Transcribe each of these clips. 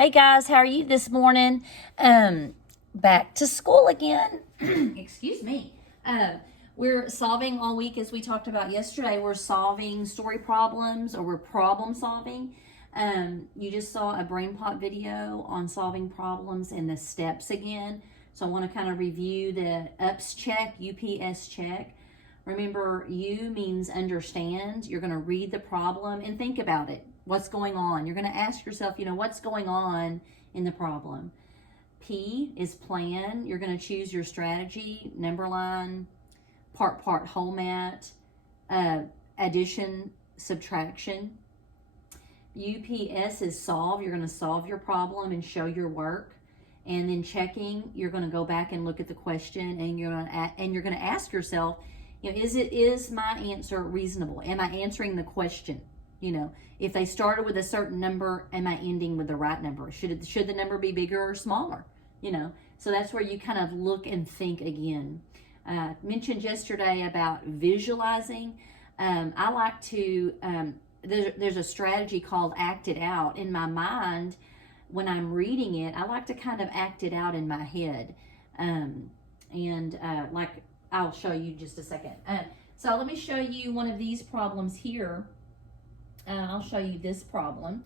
Hey guys, how are you this morning? Back to school again. Excuse me. We're solving all week, as we talked about yesterday. We're solving story problems, or we're problem solving. You just saw a BrainPop video on solving problems and the steps again. So I want to kind of review the UPS check, UPS check. Remember, U means understand. You're going to read the problem and think about it. What's going on? You're going to ask yourself, what's going on in the problem. P is plan. You're going to choose your strategy, number line, part, whole mat, addition, subtraction. UPS is solve. You're going to solve your problem and show your work. And then checking, you're going to go back and look at the question, and you're going to ask yourself, is my answer reasonable? Am I answering the question? If they started with a certain number, am I ending with the right number? Should the number be bigger or smaller? So that's where you kind of look and think again. Mentioned yesterday about visualizing. I like to, there's a strategy called act it out. In my mind, when I'm reading it, I like to kind of act it out in my head. Like I'll show you just a second. So let me show you one of these problems here. I'll show you this problem.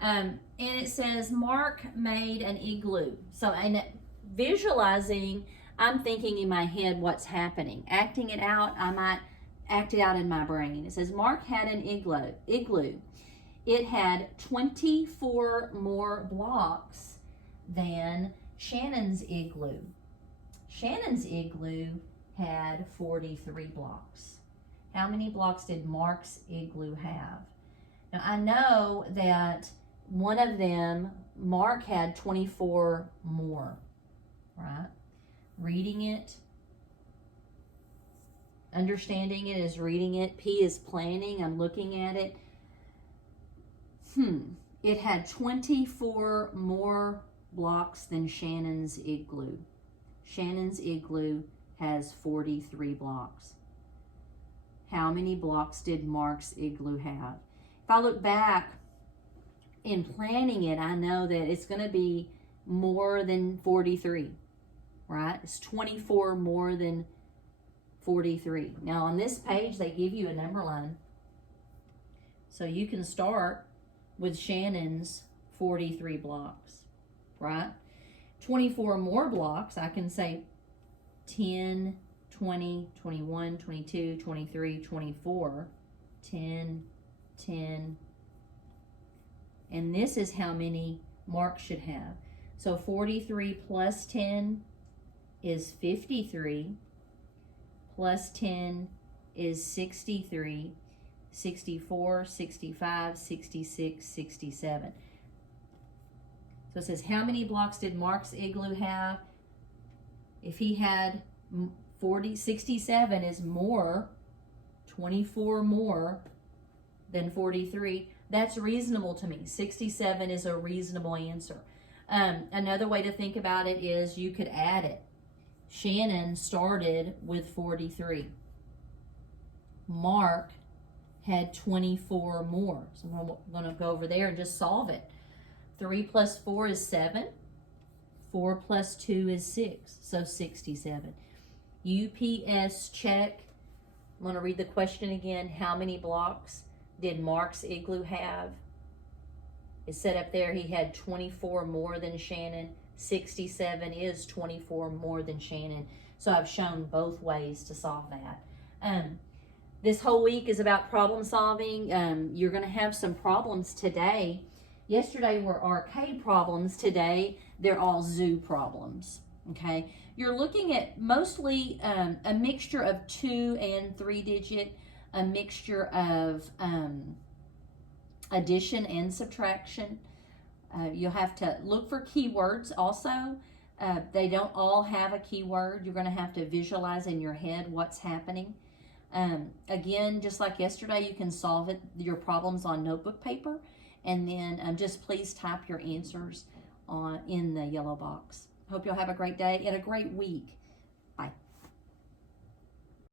And it says, Mark made an igloo. So in visualizing, I'm thinking in my head what's happening. Acting it out, I might act it out in my brain. It says, Mark had an igloo. It had 24 more blocks than Shannon's igloo. Shannon's igloo had 43 blocks. How many blocks did Mark's igloo have? Now, I know that one of them, Mark had 24 more, right? Reading it, understanding it is reading it. P is planning, I'm looking at it. It had 24 more blocks than Shannon's igloo. Shannon's igloo has 43 blocks. How many blocks did Mark's igloo have? If I look back in planning it, I know that it's going to be more than 43, right? It's 24 more than 43. Now on this page, they give you a number line. So you can start with Shannon's 43 blocks, right? 24 more blocks, I can say 10, 20, 21, 22, 23, 24, 10, 10. And this is how many Mark should have. So 43 plus 10 is 53. Plus 10 is 63. 64, 65, 66, 67. So it says, how many blocks did Mark's igloo have? If he had 67 is more, 24 more than 43. That's reasonable to me. 67 is a reasonable answer. Another way to think about it is you could add it. Shannon started with 43. Mark had 24 more. So I'm going to go over there and just solve it. 3 plus 4 is 7. 4 plus 2 is 6. So 67. UPS check. I'm going to read the question again. How many blocks did Mark's igloo have? It said up there he had 24 more than Shannon. 67 is 24 more than Shannon. So I've shown both ways to solve that. This whole week is about problem solving. You're going to have some problems today. Yesterday were arcade problems. Today, they're all zoo problems. Okay? You're looking at mostly a mixture of 2 and 3 digit, a mixture of addition and subtraction. You'll have to look for keywords also. They don't all have a keyword. You're going to have to visualize in your head what's happening. Again, just like yesterday, you can solve your problems on notebook paper, and then just please type your answers in the yellow box. Hope you'll have a great day and a great week.